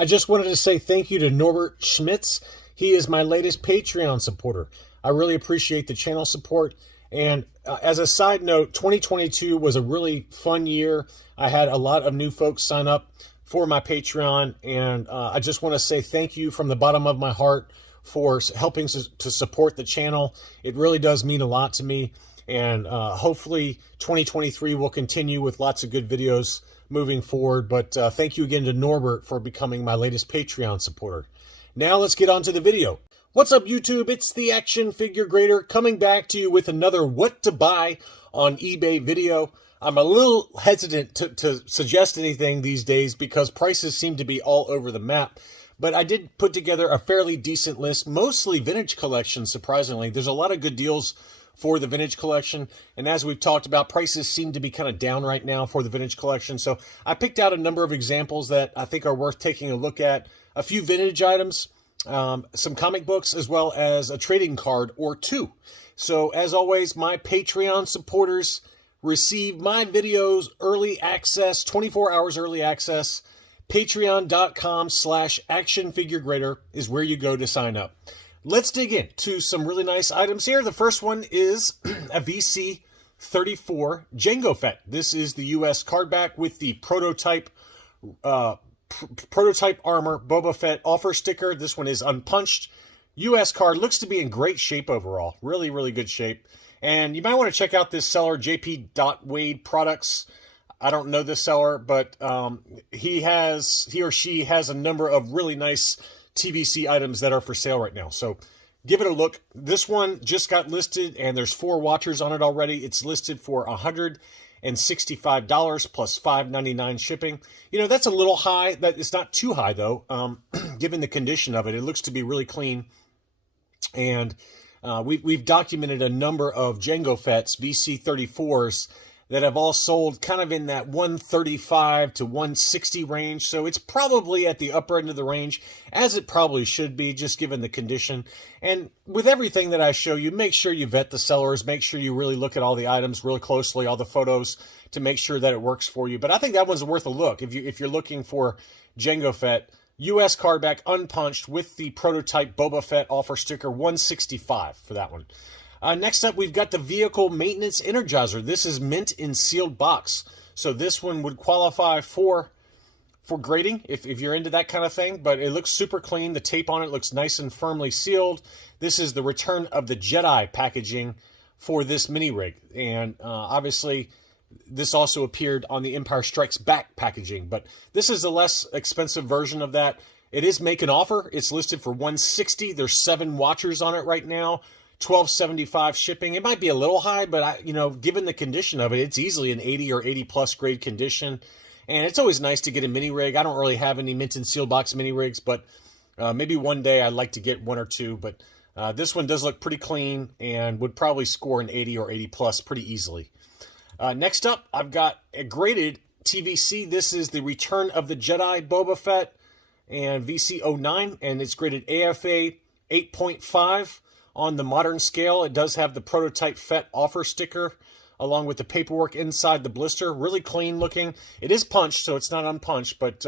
I just wanted to say thank you to Norbert Schmitz. He is my latest Patreon supporter. I really appreciate the channel support. And as a side note, 2022 was a really fun year. I had a lot of new folks sign up for my Patreon, and I just want to say thank you from the bottom of my heart for helping to support the channel. It really does mean a lot to me, and hopefully 2023 will continue with lots of good videos moving forward. But thank you again to Norbert for becoming my latest Patreon supporter. Now let's get on to the video. What's up, YouTube? It's the Action Figure Grader coming back to you with another what to buy on eBay video. I'm a little hesitant to suggest anything these days because prices seem to be all over the map. But I did put together a fairly decent list, mostly vintage collections, surprisingly. There's a lot of good deals for the vintage collection. And as we've talked about, prices seem to be kind of down right now for the vintage collection. So I picked out a number of examples that I think are worth taking a look at. A few vintage items, some comic books, as well as a trading card or two. So as always, my Patreon supporters receive my videos early access, 24 hours early access. Patreon.com/actionfiguregrader is where you go to sign up. Let's dig into some really nice items here. The first one is a VC34 Jango Fett. This is the US cardback with the prototype armor Boba Fett offer sticker. This one is unpunched. US card, looks to be in great shape overall. Really, really good shape. And you might want to check out this seller, JP Wade Products. I don't know this seller, but he or she has a number of really nice TVC items that are for sale right now. So give it a look. This one just got listed, and there's 4 watchers on it already. It's listed for $165 plus $5.99 shipping. You know, that's a little high. It's not too high, though, given the condition of it. It looks to be really clean. And we've documented a number of Jango Fett's VC34s that have all sold kind of in that 135 to 160 range. So it's probably at the upper end of the range, as it probably should be, just given the condition. And with everything that I show you, make sure you vet the sellers, make sure you really look at all the items really closely, all the photos, to make sure that it works for you. But I think that one's worth a look if you're looking for Jango Fett. US cardback, unpunched, with the prototype Boba Fett offer sticker, $165 for that one. Next up, we've got the Vehicle Maintenance Energizer. This is mint in sealed box. So this one would qualify for grading if you're into that kind of thing, but it looks super clean. The tape on it looks nice and firmly sealed. This is the Return of the Jedi packaging for this mini rig. And obviously, this also appeared on the Empire Strikes Back packaging, but this is a less expensive version of that. It is make an offer. It's listed for $160. There's 7 watchers on it right now. $12.75 shipping. It might be a little high, but given the condition of it, it's easily an 80 or 80 plus grade condition. And it's always nice to get a mini rig. I don't really have any mint and seal box mini rigs, but maybe one day I'd like to get 1 or 2. But this one does look pretty clean and would probably score an 80 or 80 plus pretty easily. Next up, I've got a graded TVC. This is the Return of the Jedi Boba Fett and VC09, and it's graded AFA 8.5. On the modern scale. It does have the prototype Fett offer sticker along with the paperwork inside the blister. Really clean looking. It is punched, so it's not unpunched, but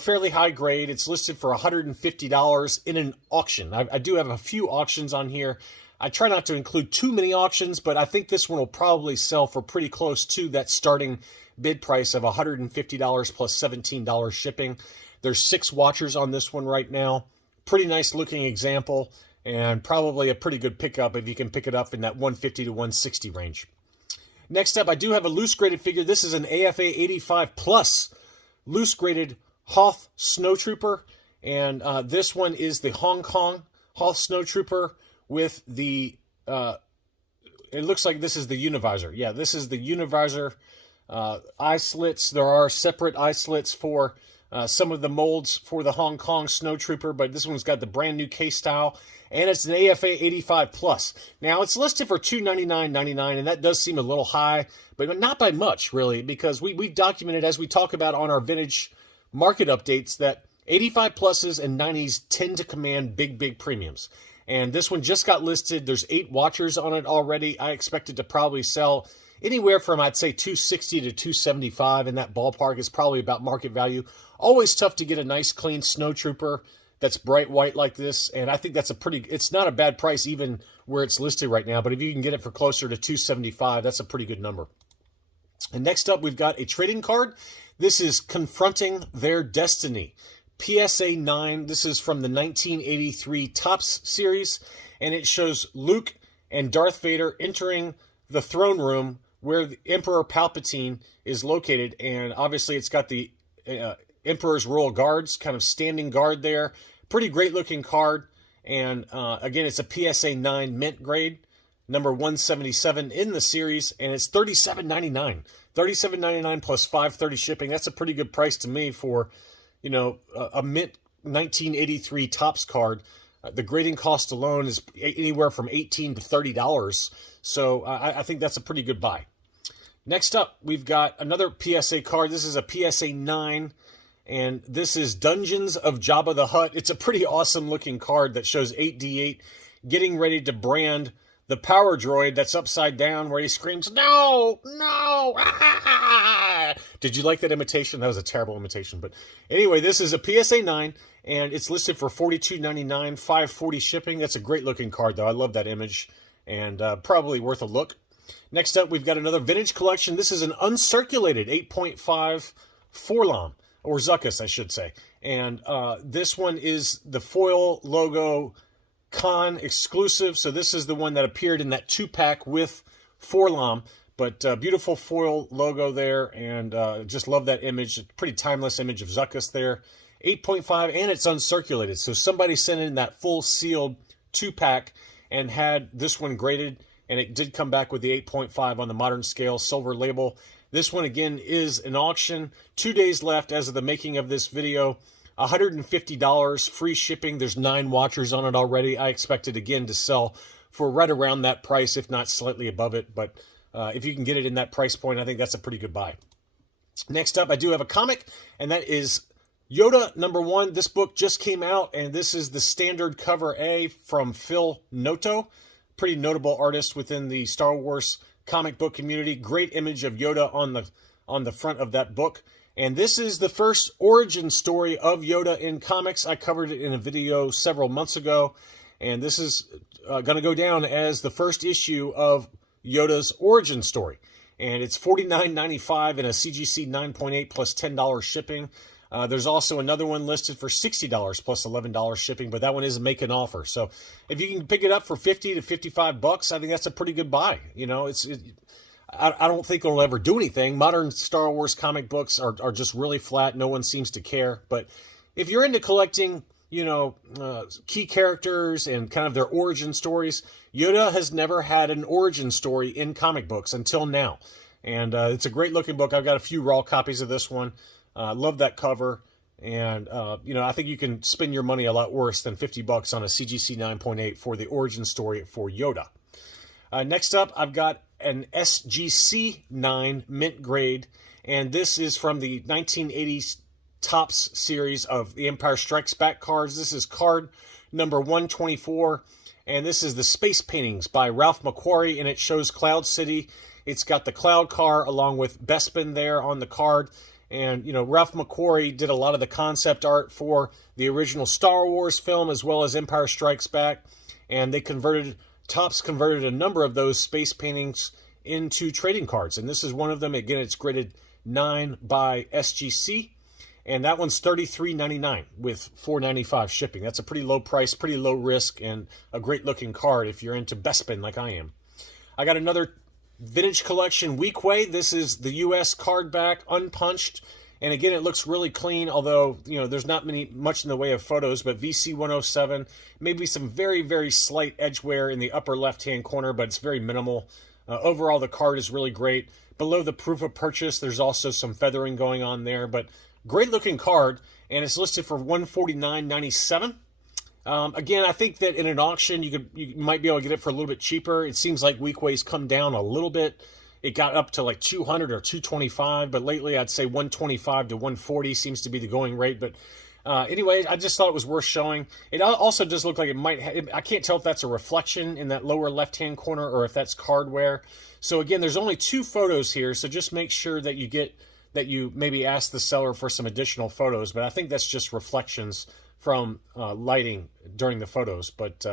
fairly high grade. It's listed for $150 in an auction. I do have a few auctions on here. I try not to include too many auctions, but I think this one will probably sell for pretty close to that starting bid price of $150 plus $17 shipping. There's 6 watchers on this one right now. Pretty nice looking example, and probably a pretty good pickup if you can pick it up in that 150 to 160 range. Next up, I do have a loose graded figure. This is an AFA 85 plus loose graded Hoth Snowtrooper, and this one is the Hong Kong Hoth Snowtrooper with the, it looks like this is the Univisor. Yeah, this is the Univisor eye slits. There are separate eye slits for some of the molds for the Hong Kong Snowtrooper, but this one's got the brand new case style, and it's an AFA 85 plus. Now, it's listed for $299.99, and that does seem a little high, but not by much, really, because we've documented, as we talk about on our vintage market updates, that 85 pluses and 90s tend to command big premiums. And this one just got listed. There's 8 watchers on it already. I expect it to probably sell anywhere from, I'd say, 260 to 275 in that ballpark is probably about market value. Always tough to get a nice, clean Snowtrooper that's bright white like this, and I think that's it's not a bad price even where it's listed right now, but if you can get it for closer to 275, that's a pretty good number. And next up, we've got a trading card. This is Confronting Their Destiny. PSA 9. This is from the 1983 Topps series, and it shows Luke and Darth Vader entering the throne room where the Emperor Palpatine is located, and obviously it's got the Emperor's Royal Guards kind of standing guard there. Pretty great looking card, and again, it's a PSA 9 mint grade, number 177 in the series, and it's $37.99. $37.99 plus $5.30 shipping. That's a pretty good price to me for, you know, a mint 1983 Topps card. The grading cost alone is anywhere from $18 to $30. So I think that's a pretty good buy. Next up, we've got another PSA card. This is a PSA 9, and this is Dungeons of Jabba the Hutt. It's a pretty awesome looking card that shows 8D8 getting ready to brand the power droid that's upside down where he screams, "No, no!" Ah! Did you like that imitation? That was a terrible imitation. But anyway, this is a PSA 9, and it's listed for $42.99, $5.40 shipping. That's a great looking card, though. I love that image, and probably worth a look. Next up, we've got another vintage collection. This is an uncirculated 8.5 Forlom, or Zuckus, I should say. And this one is the foil logo con exclusive. So this is the one that appeared in that 2-pack with Forlom. But beautiful foil logo there, and just love that image. Pretty timeless image of Zuckus there. 8.5, and it's uncirculated. So somebody sent in that full sealed 2-pack and had this one graded, and it did come back with the 8.5 on the modern scale, silver label. This one, again, is an auction. 2 days left as of the making of this video. $150, free shipping. There's 9 watchers on it already. I expect it, again, to sell for right around that price, if not slightly above it. But if you can get it in that price point, I think that's a pretty good buy. Next up, I do have a comic, and that is Yoda #1. This book just came out, and this is the standard cover A from Phil Noto. Pretty notable artist within the Star Wars comic book community. Great image of Yoda on the front of that book. And this is the first origin story of Yoda in comics. I covered it in a video several months ago, and this is going to go down as the first issue of Yoda's origin story. And it's $49.95 in a CGC 9.8 plus $10 shipping. There's also another one listed for $60 plus $11 shipping, but that one is a make an offer. So if you can pick it up for $50 to $55, I think that's a pretty good buy. You know, I don't think it'll ever do anything. Modern Star Wars comic books are just really flat. No one seems to care. But if you're into collecting, you know, key characters and kind of their origin stories, Yoda has never had an origin story in comic books until now. And it's a great looking book. I've got a few raw copies of this one. Love that cover. And, you know, I think you can spend your money a lot worse than $50 on a CGC 9.8 for the origin story for Yoda. Next up, I've got an SGC 9 mint grade, and this is from the 1980s Topps series of the Empire Strikes Back cards. This is card number 124, and this is the Space Paintings by Ralph McQuarrie, and it shows Cloud City. It's got the Cloud car along with Bespin there on the card. And, you know, Ralph McQuarrie did a lot of the concept art for the original Star Wars film as well as Empire Strikes Back. And Topps converted a number of those space paintings into trading cards. And this is one of them. Again, it's graded 9 by SGC. And that one's $33.99 with $4.95 shipping. That's a pretty low price, pretty low risk, and a great looking card if you're into Bespin like I am. I got another vintage collection Weequay. This is the US card back, unpunched, and again it looks really clean, although you know there's not much in the way of photos, but VC 107, maybe some very, very slight edge wear in the upper left hand corner, but it's very minimal. Overall the card is really great. Below the proof of purchase there's also some feathering going on there, but great looking card, and it's listed for $149.97. Again, I think that in an auction, you might be able to get it for a little bit cheaper. It seems like Weequay's come down a little bit. It got up to like 200 or 225, but lately I'd say 125 to 140 seems to be the going rate. But anyway, I just thought it was worth showing. It also does look like it might I can't tell if that's a reflection in that lower left-hand corner or if that's card wear. So again, there's only 2 photos here, so just make sure that you maybe ask the seller for some additional photos, but I think that's just reflections from lighting during the photos. But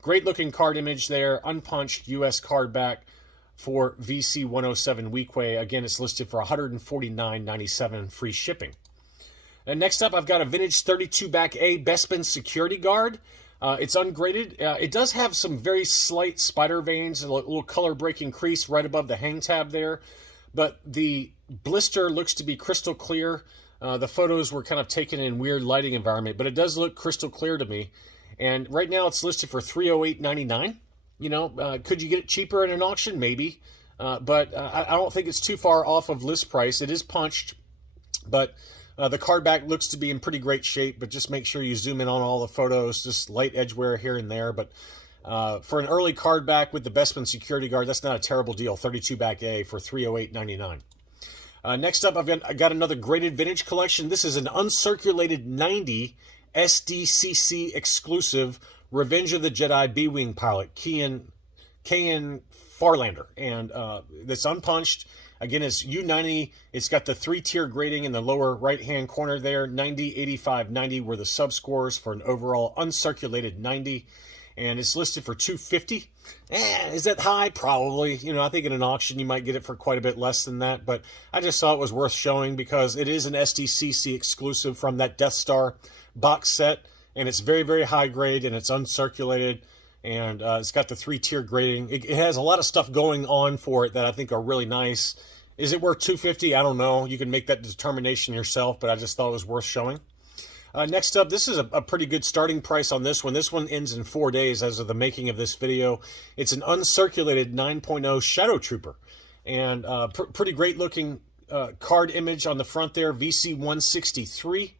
great looking card image there, unpunched US card back for VC107 Weequay. Again, it's listed for $149.97 free shipping. And next up, I've got a vintage 32 back A Bespin security guard. It's ungraded. It does have some very slight spider veins, a little color breaking crease right above the hang tab there. But the blister looks to be crystal clear. The photos were kind of taken in weird lighting environment, but it does look crystal clear to me. And right now it's listed for $308.99. You know, could you get it cheaper in an auction? Maybe. But I don't think it's too far off of list price. It is punched, but the card back looks to be in pretty great shape, but just make sure you zoom in on all the photos, just light edge wear here and there. But for an early card back with the Bespin security guard, that's not a terrible deal. 32 back A for $308.99. Next up, I've got another graded vintage collection. This is an uncirculated 90 SDCC exclusive Revenge of the Jedi B-Wing pilot, Kayan Farlander. And that's unpunched. Again, it's U90. It's got the 3-tier grading in the lower right-hand corner there. 90, 85, 90 were the sub-scores for an overall uncirculated 90. And it's listed for $250. Is that high? Probably. You know, I think in an auction you might get it for quite a bit less than that. But I just thought it was worth showing because it is an SDCC exclusive from that Death Star box set. And it's very, very high grade, and it's uncirculated. And it's got the 3-tier grading. It has a lot of stuff going on for it that I think are really nice. Is it worth $250? I don't know. You can make that determination yourself, but I just thought it was worth showing. Next up, this is a pretty good starting price on this one. This one ends in 4 days as of the making of this video. It's an uncirculated 9.0 Shadow Trooper. And pretty great looking card image on the front there, VC163.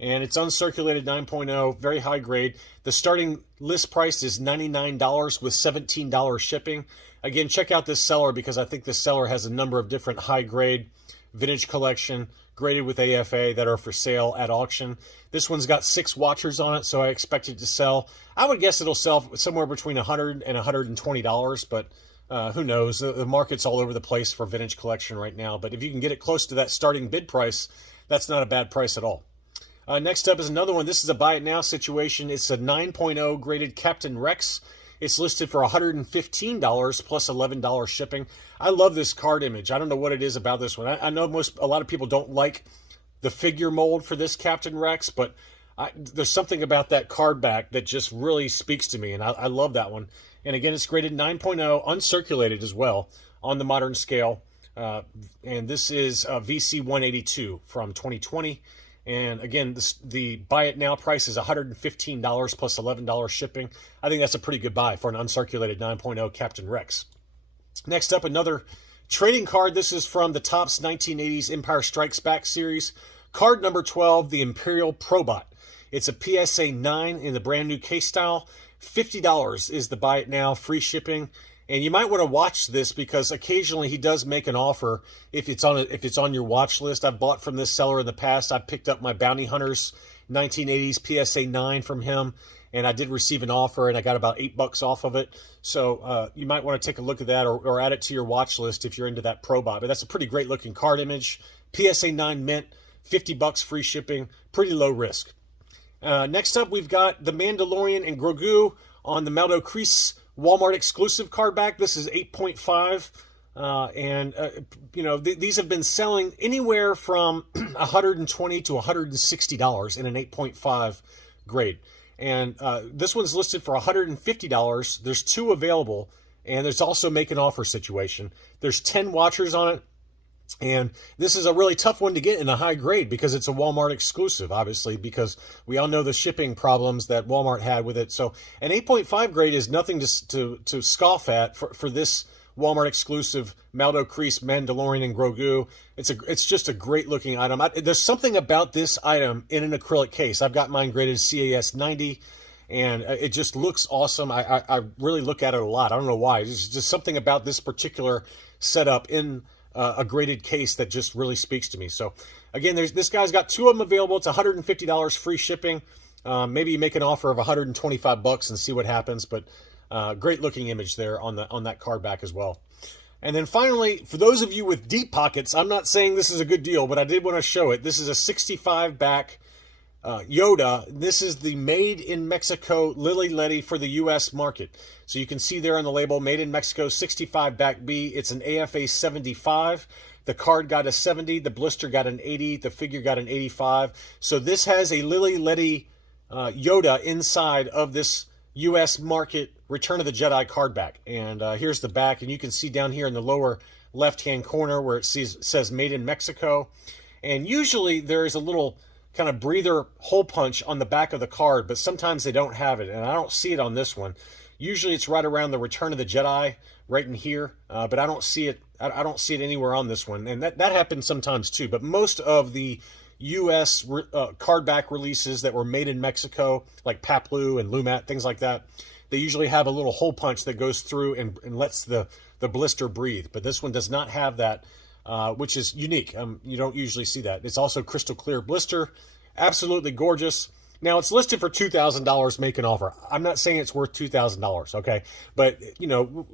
And it's uncirculated 9.0, very high grade. The starting list price is $99 with $17 shipping. Again, check out this seller because I think this seller has a number of different high grade vintage collection graded with AFA that are for sale at auction. This one's got 6 watchers on it, so I expect it to sell. I would guess it'll sell somewhere between $100 and $120, but who knows? The market's all over the place for vintage collection right now. But if you can get it close to that starting bid price, that's not a bad price at all. Next up is another one. This is a buy it now situation. It's a 9.0 graded Captain Rex. It's listed for $115 plus $11 shipping. I love this card image. I don't know what it is about this one. I know a lot of people don't like the figure mold for this Captain Rex, but there's something about that card back that just really speaks to me, and I love that one. And again, it's graded 9.0, uncirculated as well on the modern scale. And this is VC182 from 2020. And again, the buy it now price is $115 plus $11 shipping. I think that's a pretty good buy for an uncirculated 9.0 Captain Rex. Next up, another trading card. This is from the Topps 1980s Empire Strikes Back series. Card number 12, the Imperial Probot. It's a PSA 9 in the brand new case style. $50 is the buy it now, free shipping. And you might want to watch this because occasionally he does make an offer if it's on your watch list. I've bought from this seller in the past. I picked up my Bounty Hunters 1980s PSA 9 from him, and I did receive an offer, and I got about $8 off of it. So you might want to take a look at that or add it to your watch list if you're into that Probot. But that's a pretty great looking card image. PSA 9 mint, $50 free shipping, pretty low risk. Next up, we've got the Mandalorian and Grogu on the Maldo Kreese Walmart exclusive card back. This is 8.5. You know, these have been selling anywhere from $120 to $160 in an 8.5 grade. And this one's listed for $150. There's 2 available, and there's also make an offer situation. There's 10 watchers on it. And this is a really tough one to get in a high grade because it's a Walmart exclusive, obviously, because we all know the shipping problems that Walmart had with it. So an 8.5 grade is nothing to scoff at for this Walmart exclusive Maldo Kreese Mandalorian and Grogu. It's just a great looking item. There's something about this item in an acrylic case. I've got mine graded CAS 90. And it just looks awesome. I really look at it a lot. I don't know why. There's just something about this particular setup in a graded case that just really speaks to me. So again, this guy's got 2 of them available. It's $150 free shipping. Maybe you make an offer of $125 and see what happens. But great looking image there on that card back as well. And then finally, for those of you with deep pockets, I'm not saying this is a good deal, but I did want to show it. This is a 65 back Yoda. This is the Made in Mexico Lily Letty for the U.S. market. So you can see there on the label, Made in Mexico 65 back B. It's an AFA 75. The card got a 70. The blister got an 80. The figure got an 85. So this has a Lily Letty Yoda inside of this U.S. market Return of the Jedi card back. And here's the back, and you can see down here in the lower left-hand corner where it says Made in Mexico. And usually there is a little kind of breather hole punch on the back of the card, but sometimes they don't have it, and I don't see it on this one. Usually it's right around the Return of the Jedi, right in here, but I don't see it. I don't see it anywhere on this one, and that happens sometimes too. But most of the U.S. card back releases that were made in Mexico, like Paplu and Lumat, things like that, they usually have a little hole punch that goes through and lets the blister breathe. But this one does not have that, which is unique. You don't usually see that. It's also crystal clear blister, absolutely gorgeous. Now, it's listed for $2,000 make an offer. I'm not saying it's worth $2,000, okay? But, you know,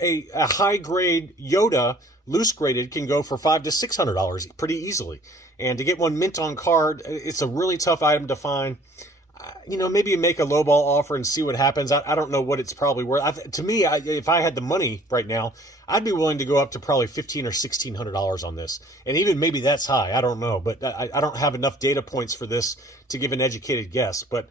a high-grade Yoda, loose-graded, can go for $500 to $600 pretty easily. And to get one mint on card, it's a really tough item to find. You know, maybe you make a lowball offer and see what happens. I don't know what it's probably worth. To me, if I had the money right now, I'd be willing to go up to probably $1,500 or $1,600 on this. And even maybe that's high. I don't know. But I don't have enough data points for this to give an educated guess. But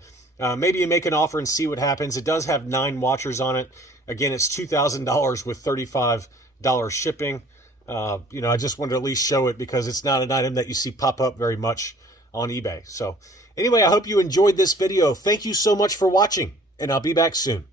maybe you make an offer and see what happens. It does have 9 watchers on it. Again, it's $2,000 with $35 shipping. You know, I just wanted to at least show it because it's not an item that you see pop up very much on eBay. So anyway, I hope you enjoyed this video. Thank you so much for watching, and I'll be back soon.